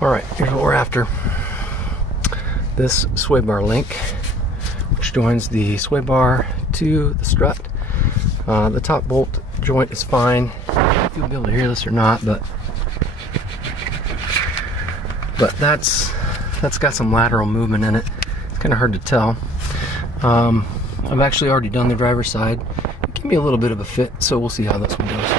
Alright, here's what we're after. This sway bar link, which joins the sway bar to the strut. The top bolt joint is fine. You'll be able to hear this or not, but that's got some lateral movement in it. It's kind of hard to tell. I've actually already done the driver's side. It gave me a little bit of a fit, so we'll see how this one goes.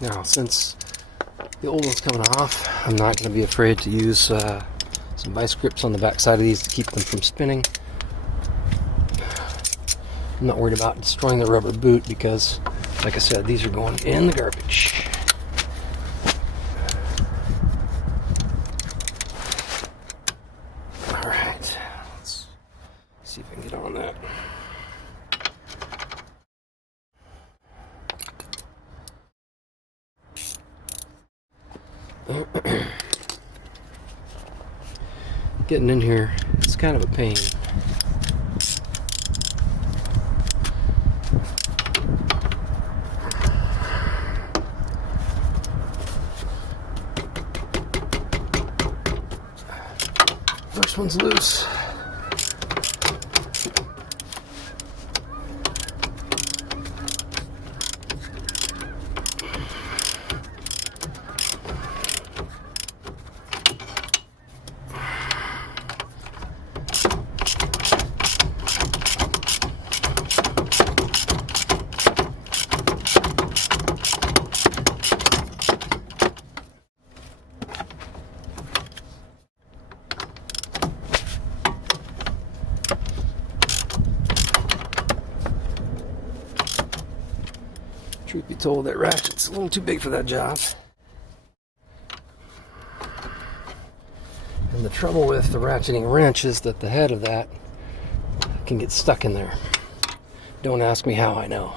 Now, since the old one's coming off, I'm not going to be afraid to use some vice grips on the back side of these to keep them from spinning. I'm not worried about destroying the rubber boot because, like I said, these are going in the garbage. Alright, let's see if I can get on that. Getting in here, it's kind of a pain. First one's loose. Truth be told, that ratchet's a little too big for that job. And the trouble with the ratcheting wrench is that the head of that can get stuck in there. Don't ask me how I know.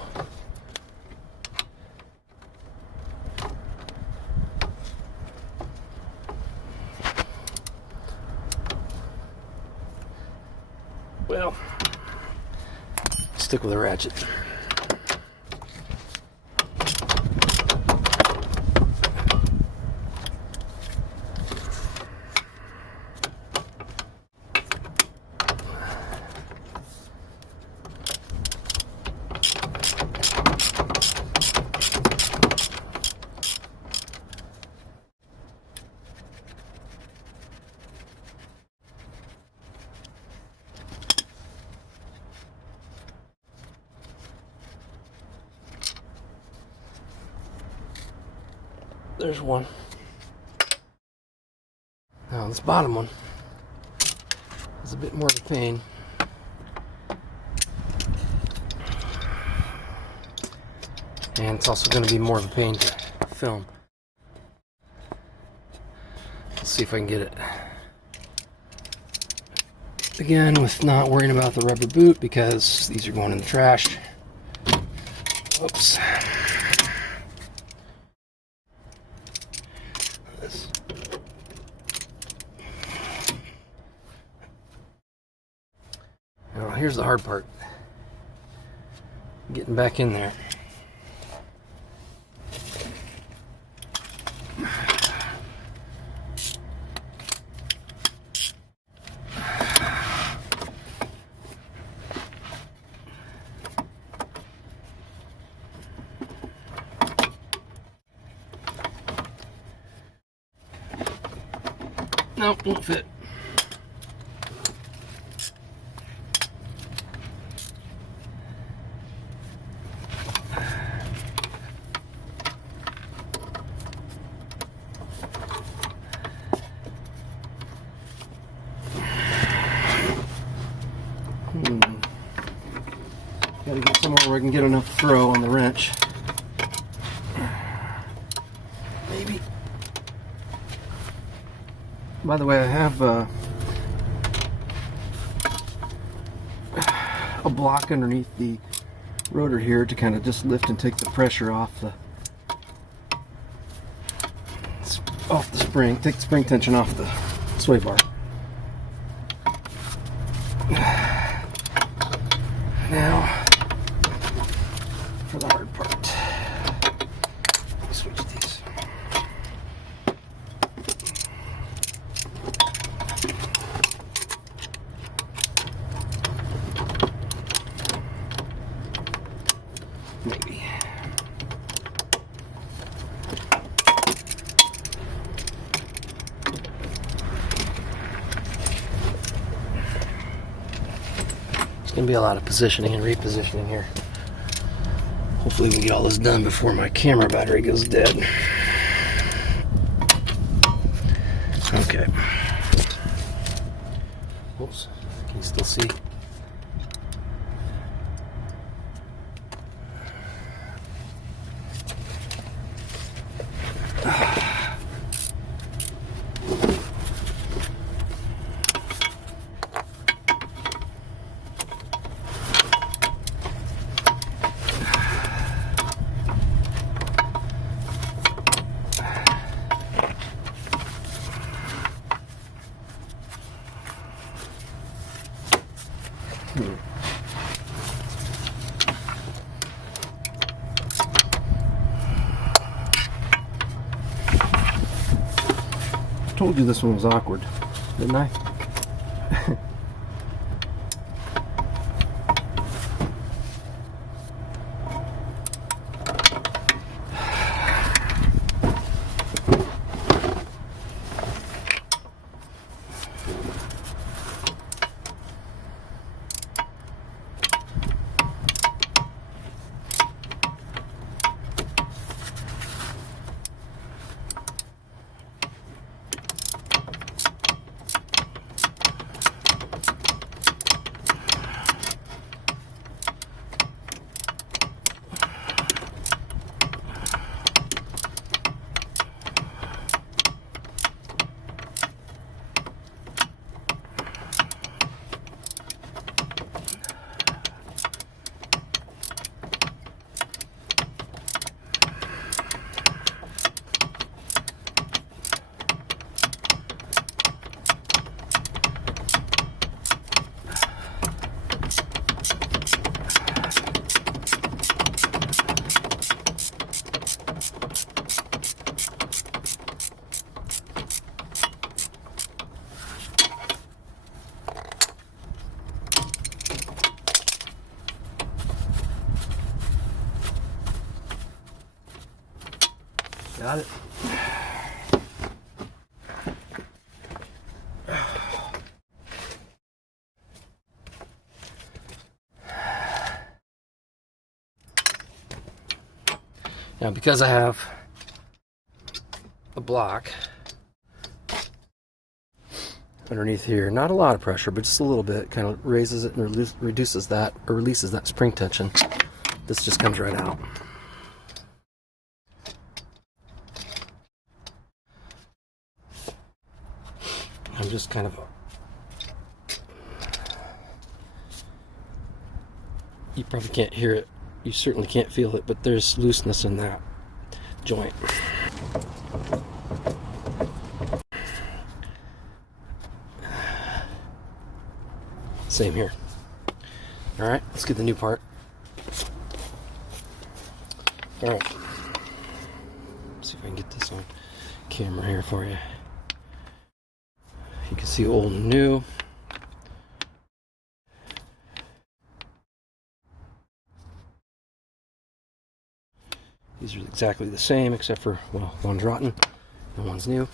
Well, stick with the ratchet. There's one. Now this bottom one is a bit more of a pain. And it's also going to be more of a pain to film. Let's see if I can get it. Again, with not worrying about the rubber boot because these are going in the trash. Oops. Now, here's the hard part. Getting back in there. Nope, won't fit. Gotta get somewhere where I can get enough throw on the wrench. Maybe. By the way, I have a block underneath the rotor here to kind of just lift and take the pressure off the spring, take the spring tension off the sway bar. Now for the hard part. Switch these. Maybe. There's going to be a lot of positioning and repositioning here. Hopefully we can get all this done before my camera battery goes dead. Okay. Oops. Can you still see? I told you this one was awkward, didn't I? Got it. Now, because I have a block underneath here, not a lot of pressure, but just a little bit, kind of raises it and reduces that, or releases that spring tension. This just comes right out. I'm just kind of, you probably can't hear it, you certainly can't feel it, but there's looseness in that joint. Same here. All right, let's get the new part. All right, let's see if I can get this on camera here for you. You can see old and new. These are exactly the same, except for, well, one's rotten and one's new.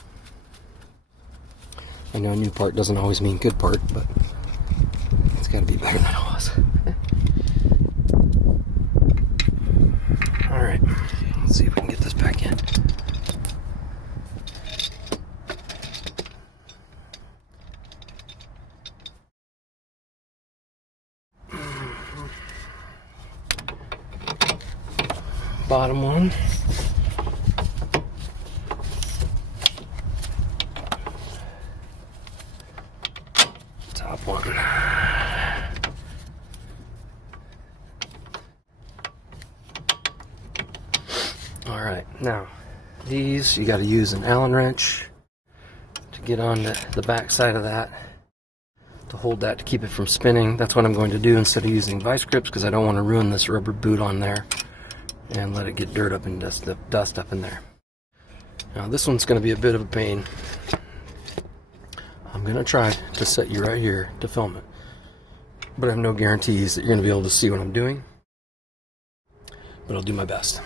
I know a new part doesn't always mean good part, but it's got to be better than it was. All right, let's see if we can get this back in. Bottom one. Top one. Alright, now these you got to use an Allen wrench to get on the back side of that, to hold that to keep it from spinning. That's what I'm going to do instead of using vice grips, because I don't want to ruin this rubber boot on there and let it get dirt up and dust up in there. Now this one's going to be a bit of a pain. I'm going to try to set you right here to film it, but I have no guarantees that you're going to be able to see what I'm doing, but I'll do my best.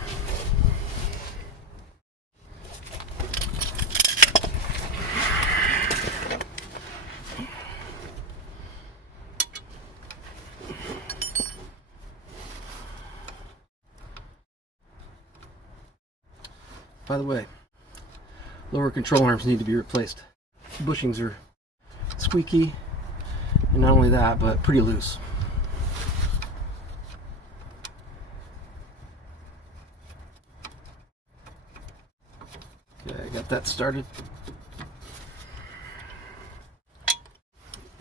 By the way, lower control arms need to be replaced. Bushings are squeaky, and not only that, but pretty loose. Okay, I got that started.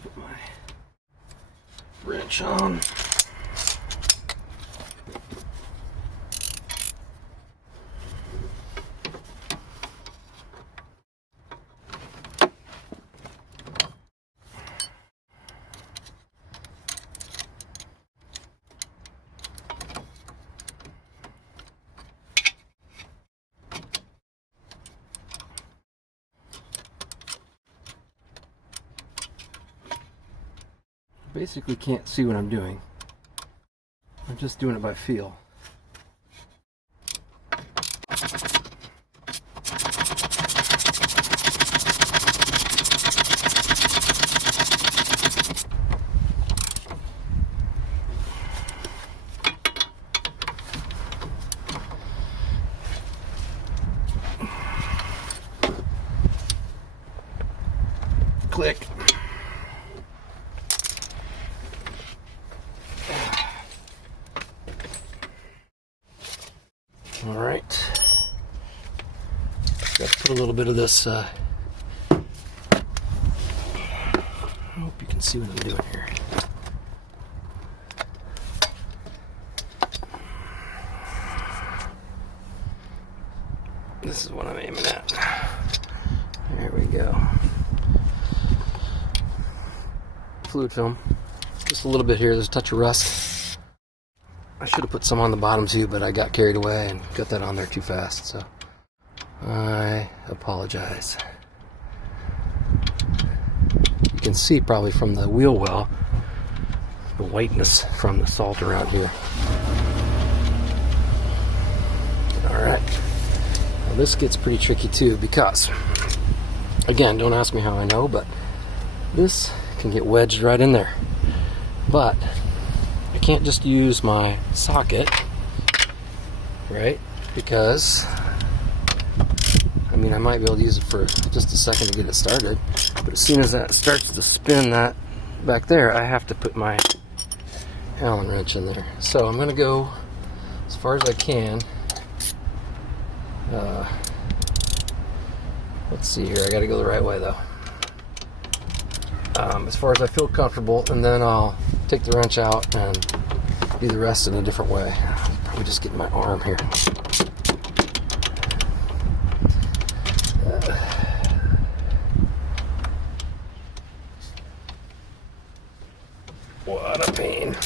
Put my wrench on. Basically can't see what I'm doing. I'm just doing it by feel. Click. All right, got to put a little bit of this, I hope you can see what I'm doing here. This is what I'm aiming at. There we go. Fluid film, just a little bit here, there's a touch of rust. I should have put some on the bottom too, but I got carried away and got that on there too fast, so I apologize. You can see probably from the wheel well the whiteness from the salt around here. Alright, now this gets pretty tricky too, because, again, don't ask me how I know, but this can get wedged right in there. But I can't just use my socket, right? Because, I mean, I might be able to use it for just a second to get it started, but as soon as that starts to spin that back there, I have to put my Allen wrench in there. So I'm going to go as far as I can. Let's see here, I got to go the right way though. As far as I feel comfortable, and then I'll take the wrench out and do the rest in a different way. I'll probably just get my arm here. What a pain.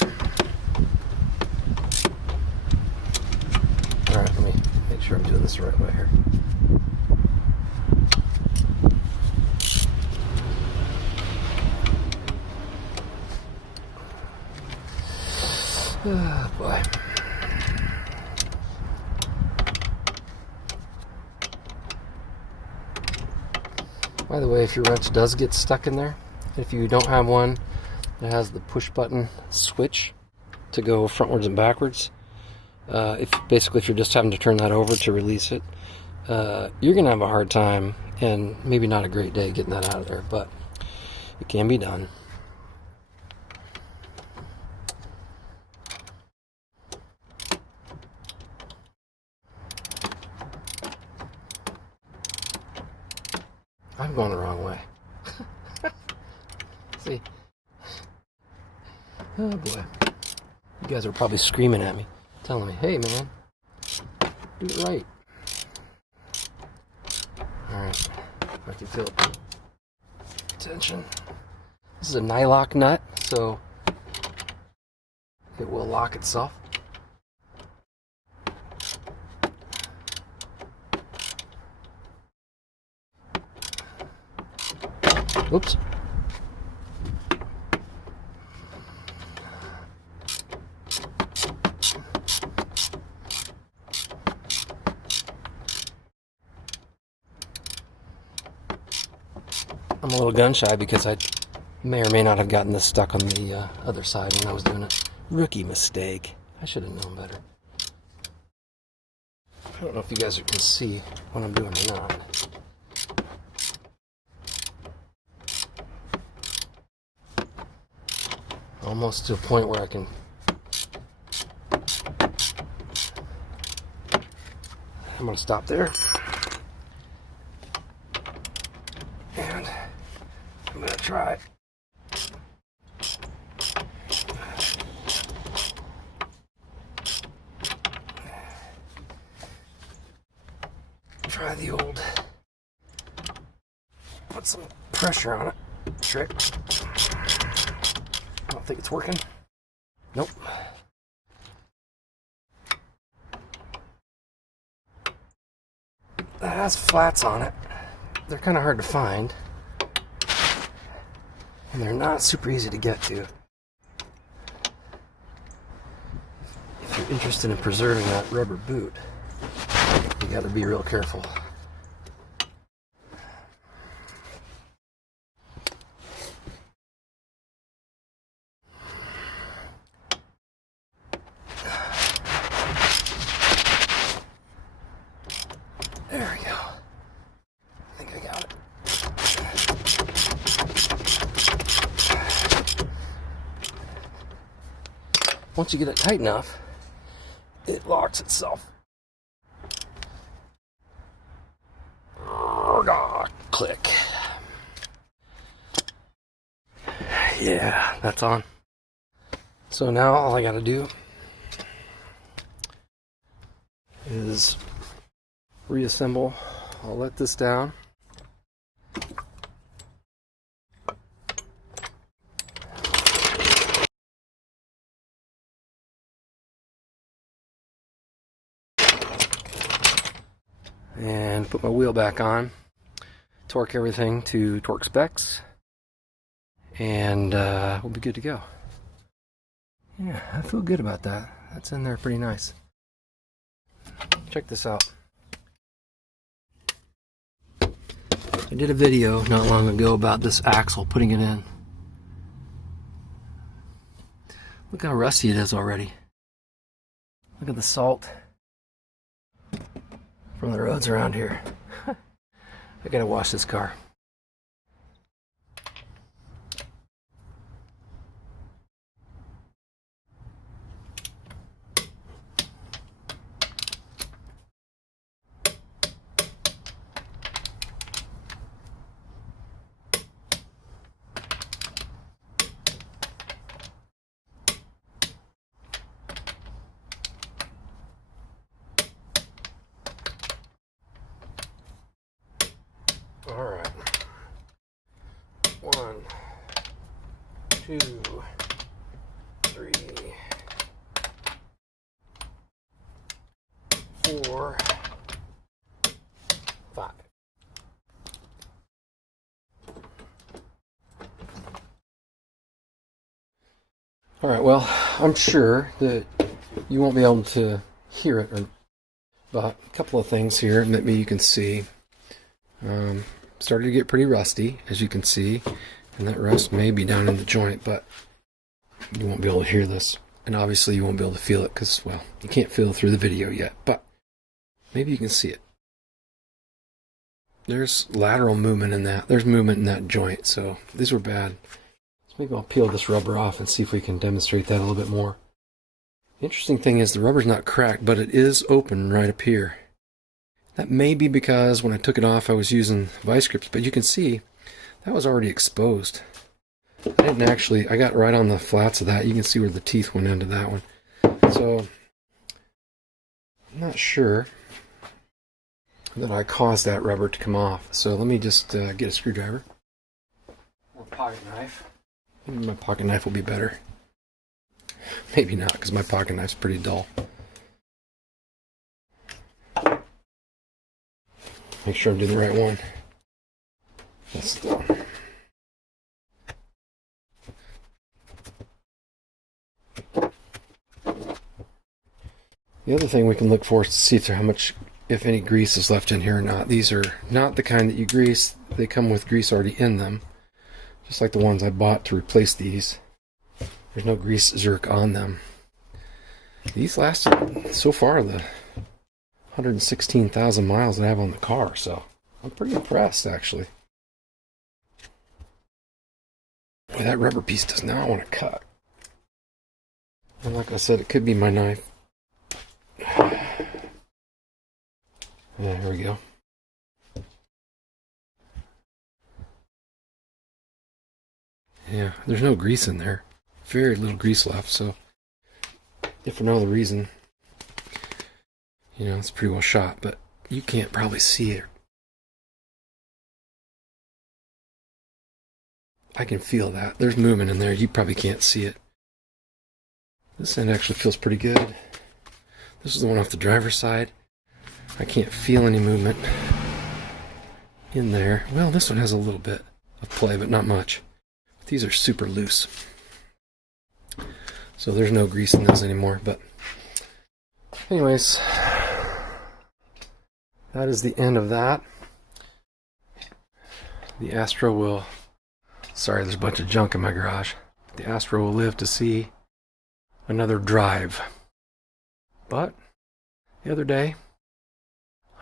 Alright, let me make sure I'm doing this the right way here. Oh boy. By the way, if your wrench does get stuck in there, if you don't have one that has the push button switch to go frontwards and backwards, if you're just having to turn that over to release it, you're gonna have a hard time and maybe not a great day getting that out of there, but it can be done. I'm going the wrong way. See? Oh boy. You guys are probably screaming at me, telling me, hey man, do it right. Alright, I can feel tension. This is a nylock nut, so it will lock itself. Oops. I'm a little gun shy because I may or may not have gotten this stuck on the other side when I was doing it. Rookie mistake. I should have known better. I don't know if you guys can see what I'm doing or not. Almost to a point where I can I'm going to stop there. And I'm going to try the old put some pressure on it trick. I don't think it's working. Nope. That has flats on it. They're kind of hard to find. And they're not super easy to get to. If you're interested in preserving that rubber boot, you got to be real careful. There we go. I think I got it. Once you get it tight enough, it locks itself. Click. Yeah, that's on. So now all I gotta do is reassemble. I'll let this down. And put my wheel back on. Torque everything to torque specs. And we'll be good to go. Yeah, I feel good about that. That's in there pretty nice. Check this out. I did a video not long ago about this axle, putting it in. Look how rusty it is already. Look at the salt from the roads around here. I gotta wash this car. All right. 1, 2, 3, 4, 5. All right, well, I'm sure that you won't be able to hear it, but a couple of things here that maybe you can see. Started to get pretty rusty, as you can see, and that rust may be down in the joint, but you won't be able to hear this, and obviously you won't be able to feel it because, well, you can't feel through the video yet, but maybe you can see it. There's lateral movement in that. There's movement in that joint, so these were bad. So maybe I'll peel this rubber off and see if we can demonstrate that a little bit more. The interesting thing is the rubber's not cracked, but it is open right up here. That may be because when I took it off I was using vice grips, but you can see that was already exposed. I got right on the flats of that. You can see where the teeth went into that one. So, I'm not sure. that I caused that rubber to come off. So let me just get a screwdriver or pocket knife. Maybe my pocket knife will be better. Maybe not, because my pocket knife's pretty dull. Make sure I'm doing the right one. That's the one. The other thing we can look for is to see if how much, if any, grease is left in here or not. These are not the kind that you grease. They come with grease already in them, just like the ones I bought to replace these. There's no grease zerk on them. These lasted, so far, the 116,000 miles that I have on the car, so I'm pretty impressed, actually. Boy, that rubber piece does not want to cut. And like I said, it could be my knife. Yeah, here we go. Yeah, there's no grease in there. Very little grease left, so if for no other reason, you know, it's pretty well shot, but you can't probably see it. I can feel that. There's movement in there. You probably can't see it. This end actually feels pretty good. This is the one off the driver's side. I can't feel any movement in there. Well, this one has a little bit of play, but not much. These are super loose. So there's no grease in those anymore. But anyways, that is the end of that. The Astra will... Sorry, there's a bunch of junk in my garage. The Astra will live to see another drive. But the other day,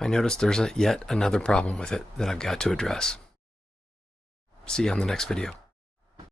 I noticed there's yet another problem with it that I've got to address. See you on the next video.